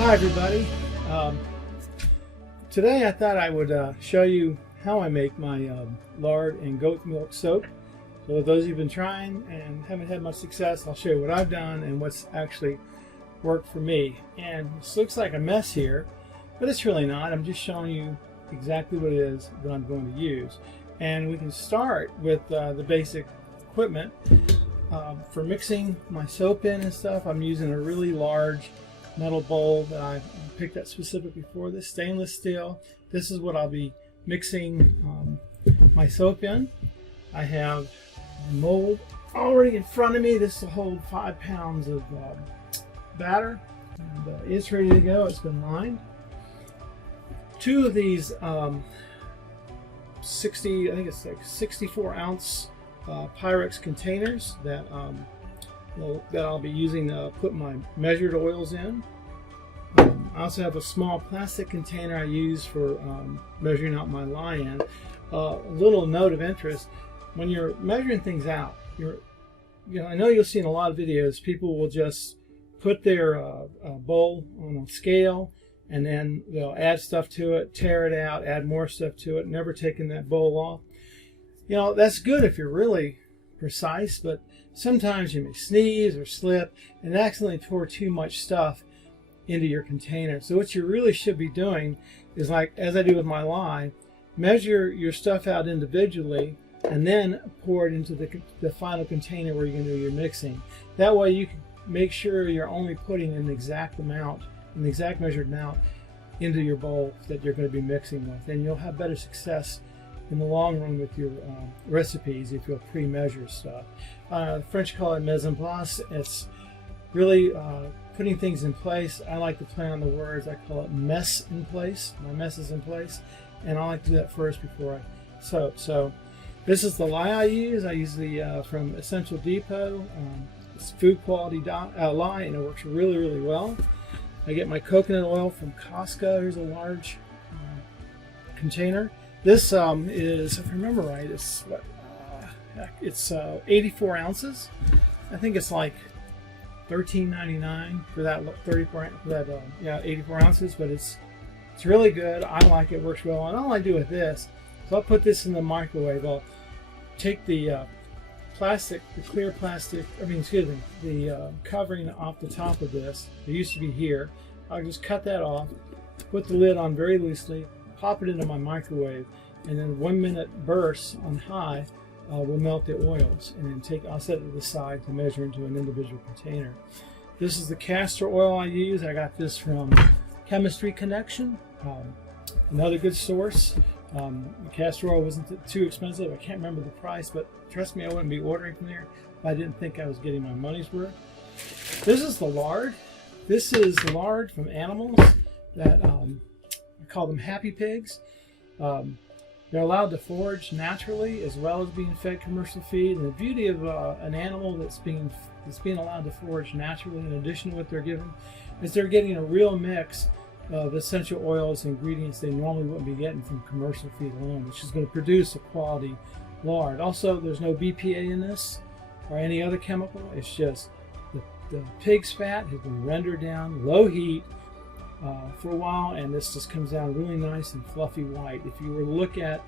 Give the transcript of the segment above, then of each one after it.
Hi everybody. Today I thought I would show you how I make my lard and goat milk soap. So those who've been trying and haven't had much success, I'll show you what I've done and what's actually worked for me. And this looks like a mess here, but it's really not. I'm just showing you exactly what it is that I'm going to use. And we can start with the basic equipment. For mixing my soap in and stuff, I'm using a really large metal bowl that I picked up specifically for this, stainless steel. This is what I'll be mixing my soap in. I have a mold already in front of me. This will hold 5 pounds of batter, and it's ready to go. It's been lined. 2 of these 60, I think it's like 64 ounce Pyrex containers that that I'll be using to put my measured oils in. I also have a small plastic container I use for measuring out my lye in. A little note of interest: when you're measuring things out, I know you'll see in a lot of videos, people will just put their bowl on a scale and then they'll add stuff to it, tear it out, add more stuff to it, never taking that bowl off. You know, that's good if you're really precise, but sometimes you may sneeze or slip and accidentally pour too much stuff into your container. So what you really should be doing is, like as I do with my lye, measure your stuff out individually and then pour it into the final container where you're going to do your mixing. That way you can make sure you're only putting an exact amount, an exact measured amount into your bowl that you're going to be mixing with, and you'll have better success in the long run with your recipes if you'll pre-measure stuff. French call it mise en place. It's really putting things in place. I like to play on the words. I call it mess in place. My mess is in place, and I like to do that first before I soap. So this is the lye I use. I use the from Essential Depot. It's food quality lye, and it works really, really well. I get my coconut oil from Costco. Here's a large container. This is, if I remember right, it's what? It's 84 ounces. I think it's like $13.99 for that 84 ounces. But it's really good. I like it. Works well. And all I do with this, so I'll put this in the microwave. I'll take the plastic, the clear plastic. The covering off the top of this. It used to be here. I'll just cut that off. Put the lid on very loosely. Pop it into my microwave, and then 1 minute bursts on high will melt the oils, and then I'll set it to the side to measure into an individual container. This is the castor oil I use. I got this from Chemistry Connection, another good source. Castor oil wasn't too expensive. I can't remember the price, but trust me, I wouldn't be ordering from there if I didn't think I was getting my money's worth. This is the lard. This is lard from animals that I call them happy pigs. They're allowed to forage naturally as well as being fed commercial feed. And the beauty of an animal that's being allowed to forage naturally, in addition to what they're given, is they're getting a real mix of essential oils and ingredients they normally wouldn't be getting from commercial feed alone, which is going to produce a quality lard. Also, there's no BPA in this or any other chemical. It's just the pig's fat has been rendered down, low heat, for a while, and this just comes down really nice and fluffy white. If you were to look at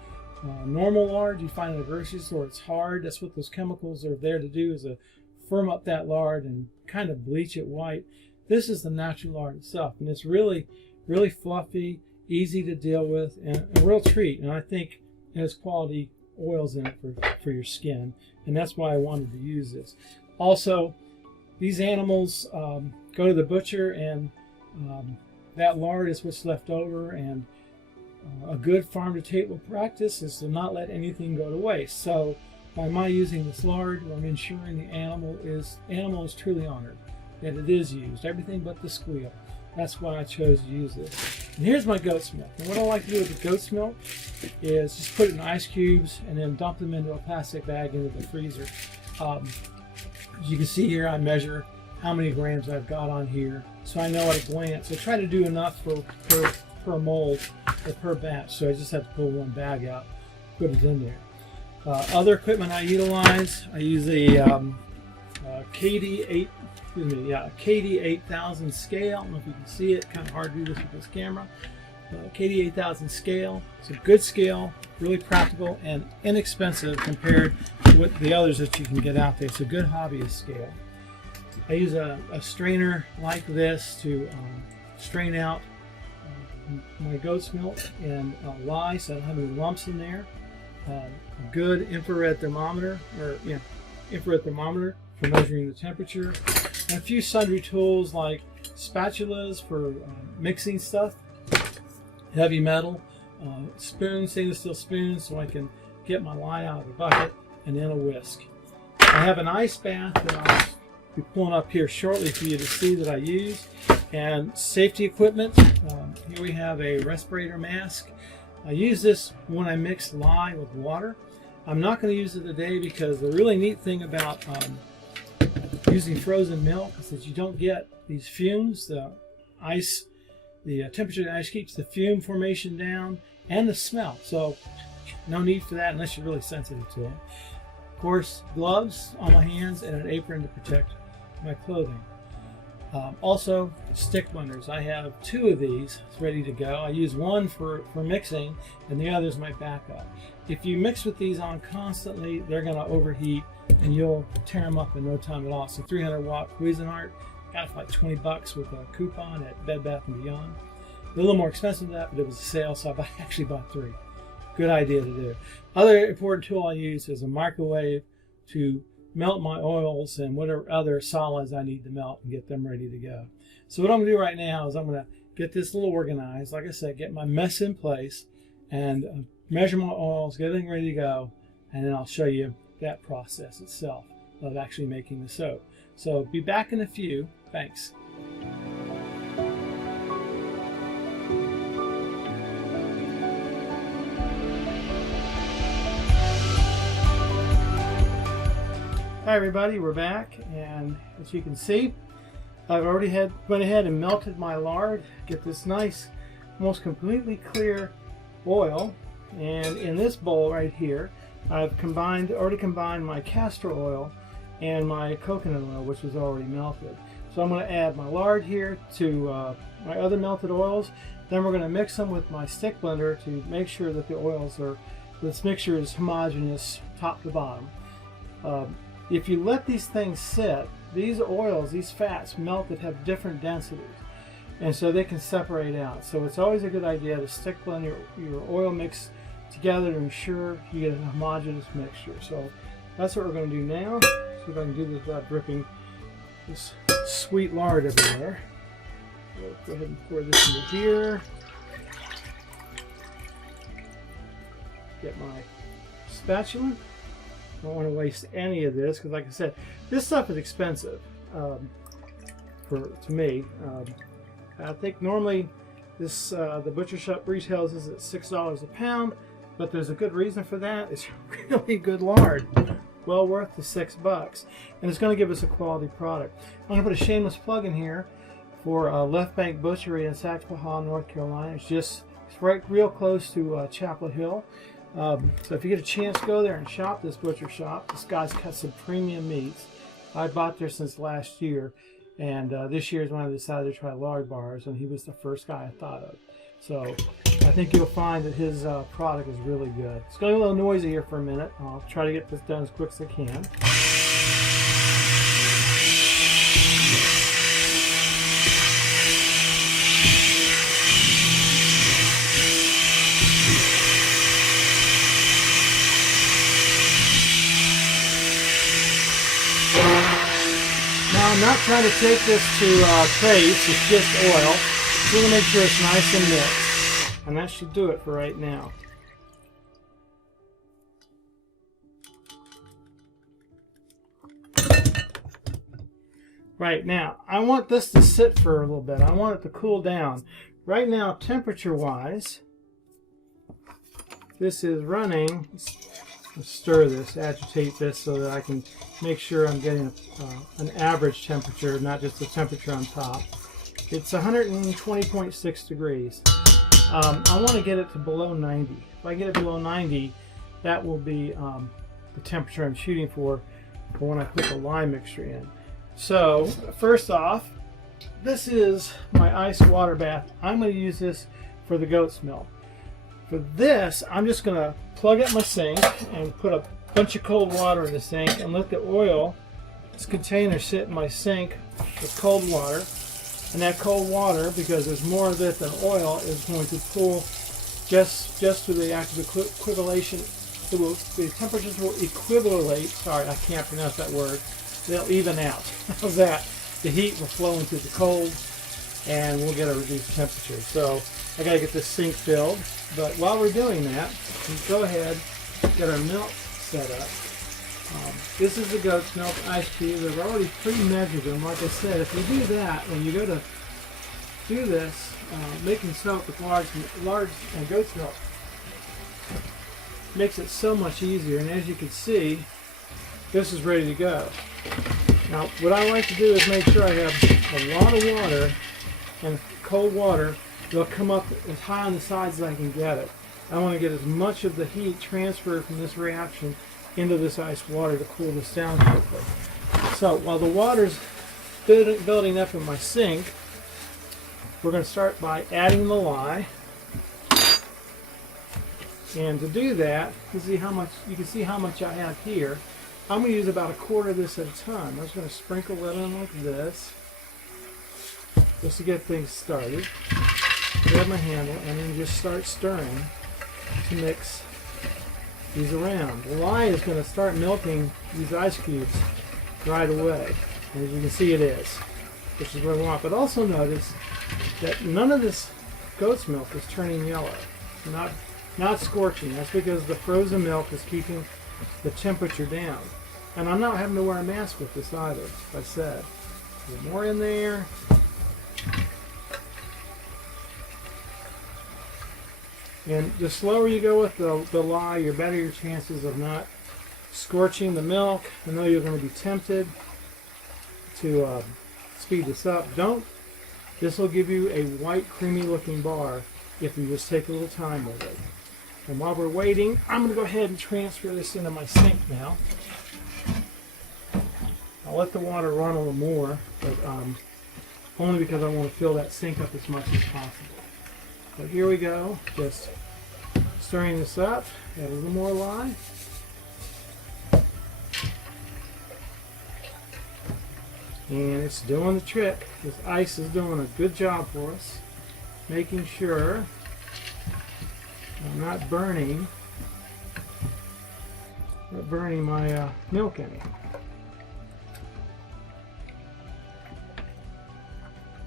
normal lard you find in a grocery store, it's hard. That's what those chemicals are there to do, is to firm up that lard and kind of bleach it white. This is the natural lard itself, and it's really, really fluffy, easy to deal with, and a real treat. And I think it has quality oils in it for your skin, and that's why I wanted to use this. Also, these animals go to the butcher, and that lard is what's left over, and a good farm-to-table practice is to not let anything go to waste. So by my using this lard, I'm ensuring the animal is truly honored, that it is used, everything but the squeal. That's why I chose to use this. And here's my goat's milk. And what I like to do with the goat's milk is just put it in ice cubes and then dump them into a plastic bag into the freezer. As you can see here, I measure how many grams I've got on here, so I know at a glance. I try to do enough per mold or per batch, so I just have to pull one bag out, put it in there. Other equipment I utilize, I use a KD8, KD 8000 scale. I don't know if you can see it. Kind of hard to do this with this camera. KD 8000 scale. It's a good scale, really practical and inexpensive compared to what the others that you can get out there. It's a good hobbyist scale. I use a strainer like this to strain out my goat's milk and lye, so I don't have any lumps in there. A good infrared thermometer, for measuring the temperature, and a few sundry tools like spatulas for mixing stuff, heavy metal, spoons, stainless steel spoons, so I can get my lye out of the bucket, and then a whisk. I have an ice bath that I'll be pulling up here shortly for you to see that I use, and safety equipment. Here we have a respirator mask. I use this when I mix lye with water. I'm not going to use it today because the really neat thing about using frozen milk is that you don't get these fumes. The temperature of the ice keeps the fume formation down and the smell. So no need for that unless you're really sensitive to it. Of course, gloves on my hands and an apron to protect my clothing. Also, stick blenders. I have 2 of these ready to go. I use one for mixing, and the other is my backup. If you mix with these on constantly, they're going to overheat, and you'll tear them up in no time at all. So 300-watt Cuisinart, got it for like 20 bucks with a coupon at Bed Bath & Beyond. A little more expensive than that, but it was a sale, so I actually bought 3. Good idea to do. Other important tool I use is a microwave to melt my oils and whatever other solids I need to melt and get them ready to go. So what I'm going to do right now is I'm going to get this a little organized. Like I said, get my mess in place and measure my oils, get everything ready to go, and then I'll show you that process itself of actually making the soap. So be back in a few. Thanks. Hi everybody, we're back, and as you can see, I've already went ahead and melted my lard. Get this nice, almost completely clear oil, and in this bowl right here, I've already combined my castor oil and my coconut oil, which is already melted. So I'm going to add my lard here to my other melted oils. Then we're going to mix them with my stick blender to make sure that this mixture is homogeneous top to bottom. If you let these things sit, these oils, these fats melted have different densities, and so they can separate out. So it's always a good idea to stick blend your oil mix together to ensure you get a homogeneous mixture. So that's what we're going to do now. See if I can do this without dripping this sweet lard everywhere. We'll go ahead and pour this into here. Get my spatula. Don't want to waste any of this because, like I said, this stuff is expensive to me. I think normally the butcher shop retails is at $6 a pound, but there's a good reason for that. It's really good lard, well worth the $6, and it's going to give us a quality product. I'm going to put a shameless plug in here for Left Bank Butchery in Saginaw, North Carolina. It's right real close to Chapel Hill. So if you get a chance, go there and shop this butcher shop. This guy's cut some premium meats. I bought there since last year, and this year is when I decided to try lard bars, and he was the first guy I thought of. So I think you'll find that his product is really good. It's going to be a little noisy here for a minute. I'll try to get this done as quick as I can. I'm not trying to take this to trace, it's just oil. Just want to make sure it's nice and mixed. And that should do it for right now. Right now, I want this to sit for a little bit. I want it to cool down. Right now, temperature-wise, this is running. Let's stir this, agitate this so that I can make sure I'm getting an average temperature, not just the temperature on top. It's 120.6 degrees. I want to get it to below 90. If I get it below 90, that will be the temperature I'm shooting for for when I put the lye mixture in. So first off, this is my ice water bath. I'm going to use this for the goat's milk. For this, I'm just going to plug up my sink and put a bunch of cold water in the sink and let the oil, this container, sit in my sink with cold water. And that cold water, because there's more of it than oil, is going to pull just through the act of equilation. The temperatures will equivalate. Sorry, I can't pronounce that word. They'll even out. Of that, the heat will flow into the cold, and we'll get a reduced temperature. So I got to get this sink filled. But while we're doing that, let's go ahead and get our milk set up. This is the goat's milk ice cubes. I've already pre-measured them. Like I said, if you do that, when you go to do this, making soap with lard and goat's milk, makes it so much easier. And as you can see, this is ready to go. Now, what I like to do is make sure I have a lot of water, and cold water will come up as high on the sides as I can get it. I want to get as much of the heat transferred from this reaction into this ice water to cool this down quickly. So while the water's building up in my sink, we're going to start by adding the lye. And to do that, you can see how much I have here. I'm going to use about a quarter of this at a time. I'm just going to sprinkle it in like this, just to get things started. Grab my handle and then just start stirring to mix these around. The lye is going to start melting these ice cubes right away. And as you can see, it is, which is what we want. But also notice that none of this goat's milk is turning yellow. Not scorching. That's because the frozen milk is keeping the temperature down. And I'm not having to wear a mask with this either, as I said. There's more in there. And the slower you go with the lye, the better your chances of not scorching the milk. I know you're going to be tempted to speed this up. Don't. This will give you a white, creamy looking bar if you just take a little time with it. And while we're waiting, I'm going to go ahead and transfer this into my sink now. I'll let the water run a little more, but only because I want to fill that sink up as much as possible. So here we go, just stirring this up, add a little more lye. And it's doing the trick. This ice is doing a good job for us, making sure I'm not burning my milk any.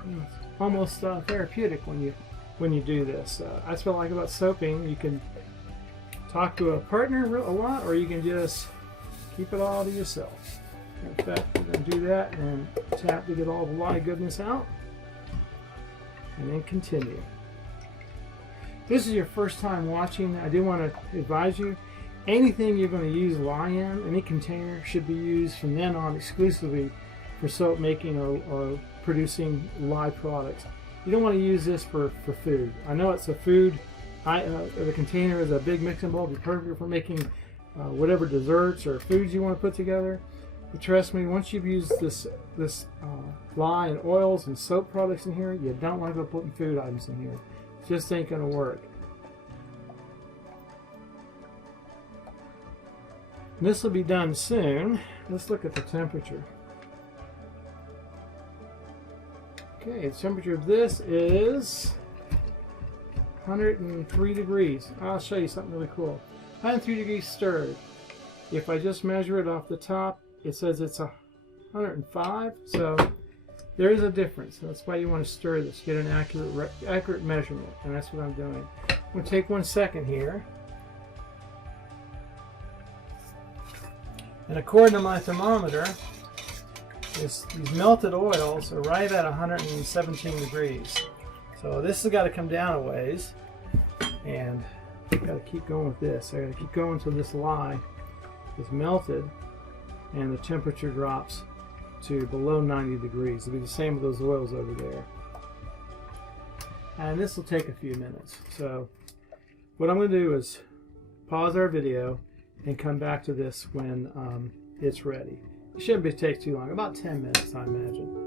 It's almost therapeutic when you do this. That's what I like about soaping. You can talk to a partner a lot, or you can just keep it all to yourself. In fact, we're going to do that and tap to get all the lye goodness out, and then continue. If this is your first time watching, I do want to advise you, anything you're going to use lye in, any container, should be used from then on exclusively for soap making or producing lye products. You don't want to use this for food. I know it's a food, the container is a big mixing bowl, it'd be perfect for making whatever desserts or foods you want to put together. But trust me, once you've used this lye and oils and soap products in here, you don't want to go putting food items in here. It just ain't going to work. And this will be done soon. Let's look at the temperature. Okay, the temperature of this is 103 degrees. I'll show you something really cool. 103 degrees stirred. If I just measure it off the top, it says it's 105. So there is a difference. That's why you want to stir this, get an accurate measurement, and that's what I'm doing. I'm going to take 1 second here. And according to my thermometer, these melted oils are right at 117 degrees. So this has got to come down a ways, and I've got to keep going with this. I got to keep going until this lye is melted and the temperature drops to below 90 degrees. It'll be the same with those oils over there. And this will take a few minutes. So what I'm going to do is pause our video and come back to this when it's ready. It shouldn't take too long, about 10 minutes, I imagine.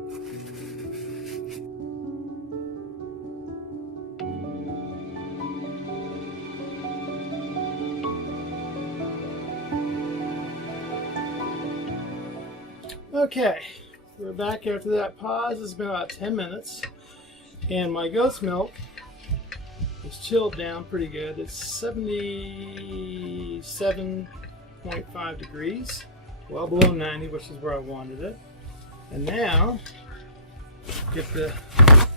Okay, we're back after that pause. It's been about 10 minutes, and my goat's milk is chilled down pretty good. It's 77.5 degrees, well below 90, which is where I wanted it. And now, get to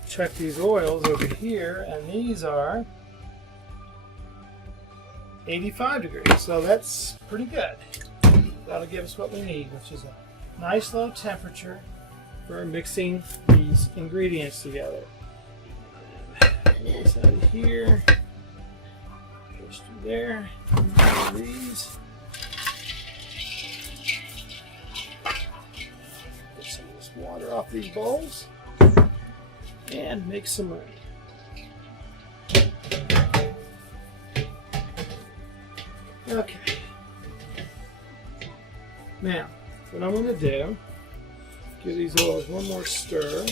check these oils over here, and these are 85 degrees, so that's pretty good. That'll give us what we need, which is a nice low temperature for mixing these ingredients together. Get this out of here, push through there, these. Get some of this water off these bowls and make some room. Okay. Now, what I'm going to do, give these oils one more stir.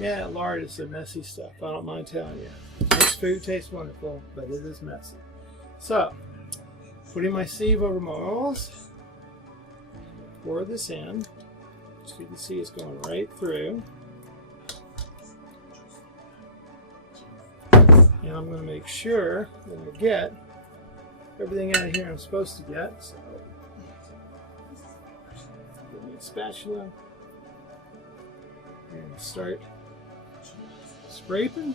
Yeah, lard is some messy stuff, I don't mind telling you. Makes food taste wonderful, but it is messy. So, putting my sieve over my oils, pour this in. So you can see it's going right through. And I'm going to make sure that I get everything out of here I'm supposed to get. So, give me a spatula and start scraping.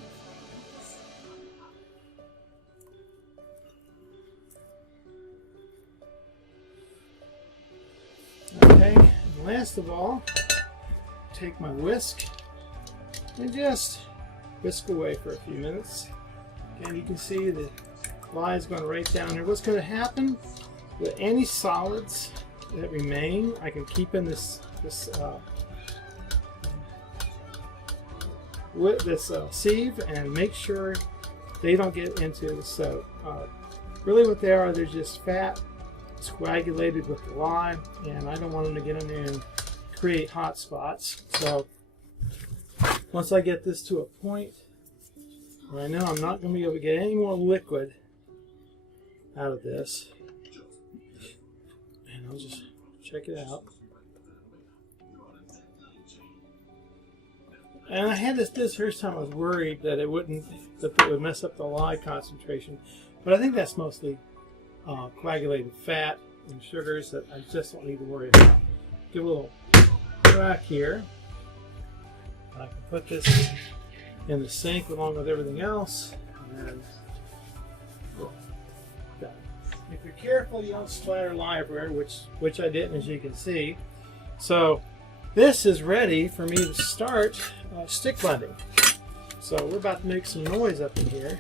Okay, and last of all, take my whisk and just whisk away for a few minutes. And you can see the lye is going right down there. What's going to happen with any solids that remain, I can keep in this sieve and make sure they don't get into the soap. Really what they are, they're just fat. It's coagulated with the lye, and I don't want them to get in there and create hot spots. So once I get this to a point where I know I'm not going to be able to get any more liquid out of this, and I'll just check it out. And I had this first time. I was worried that it would mess up the lye concentration, but I think that's mostly coagulated fat and sugars that I just don't need to worry about. Give a little crack here. I can put this in the sink along with everything else, and then done. If you're careful, you don't splatter lye everywhere, which I didn't, as you can see. So this is ready for me to start stick blending. So we're about to make some noise up in here.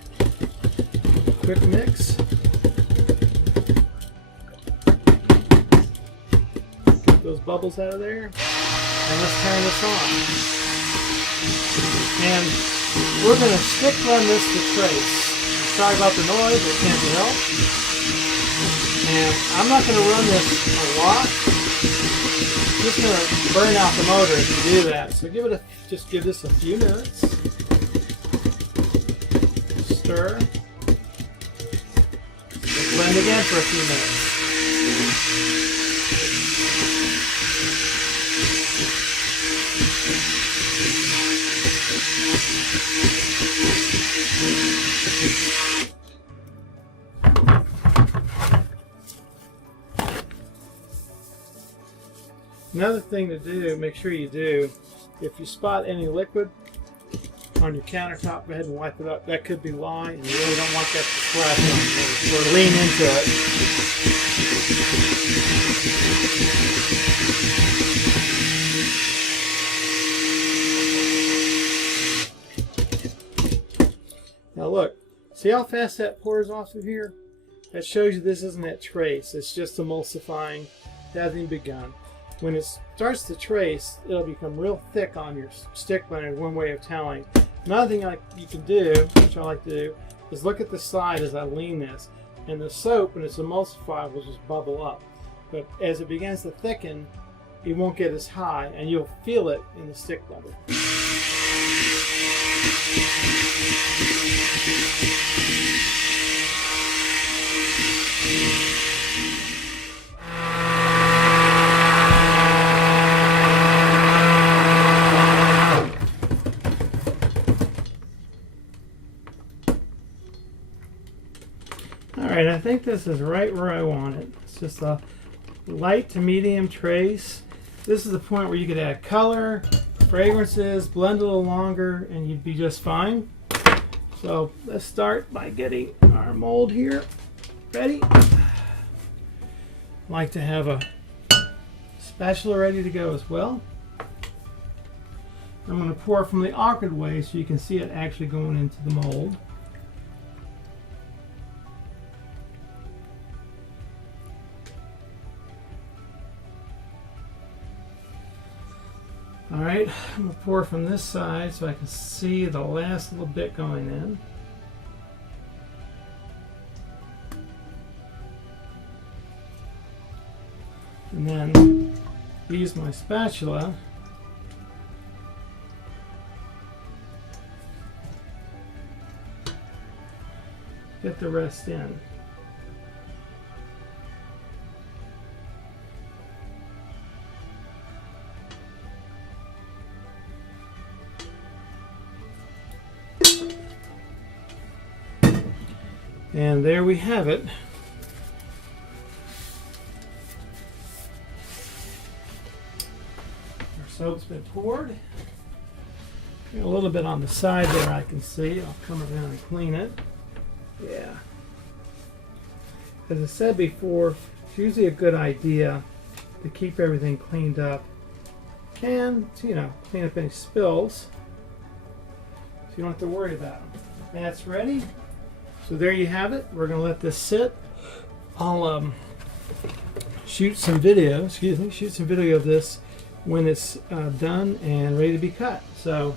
Quick mix. Get those bubbles out of there, and let's turn this on. And we're going to stick blend this to trace. Sorry about the noise, it can't be helped. And I'm not going to run this a lot. I'm just going to burn out the motor if you do that. So just give this a few minutes. Stir. Blend again for a few minutes. Another thing to do, make sure you do, if you spot any liquid on your countertop, go ahead and wipe it up. That could be lye, and you really don't want that to splash on you, or lean into it. Now look, see how fast that pours off of here? That shows you this isn't that trace. It's just emulsifying. It hasn't even begun. When it starts to trace, it'll become real thick on your stick blender, one way of telling. Another thing you can do, which I like to do, is look at the side as I lean this. And the soap, when it's emulsified, will just bubble up. But as it begins to thicken, it won't get as high, and you'll feel it in the stick level. Alright, I think this is right where I want it. It's just a light to medium trace. This is the point where you could add color, fragrances, blend a little longer, and you'd be just fine. So let's start by getting our mold here ready. I like to have a spatula ready to go as well. I'm going to pour from the awkward way so you can see it actually going into the mold. Alright, I'm going to pour from this side so I can see the last little bit going in. And then use my spatula get the rest in. And there we have it. Our soap's been poured. A little bit on the side there I can see. I'll come around and clean it. Yeah. As I said before, it's usually a good idea to keep everything cleaned up. And, you know, clean up any spills so you don't have to worry about them. That's ready. So there you have it. We're going to let this sit. I'll shoot some video of this when it's done and ready to be cut. So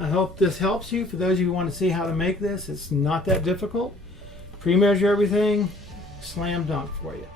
I hope this helps you. For those of you who want to see how to make this, it's not that difficult. Pre-measure everything, slam dunk for you.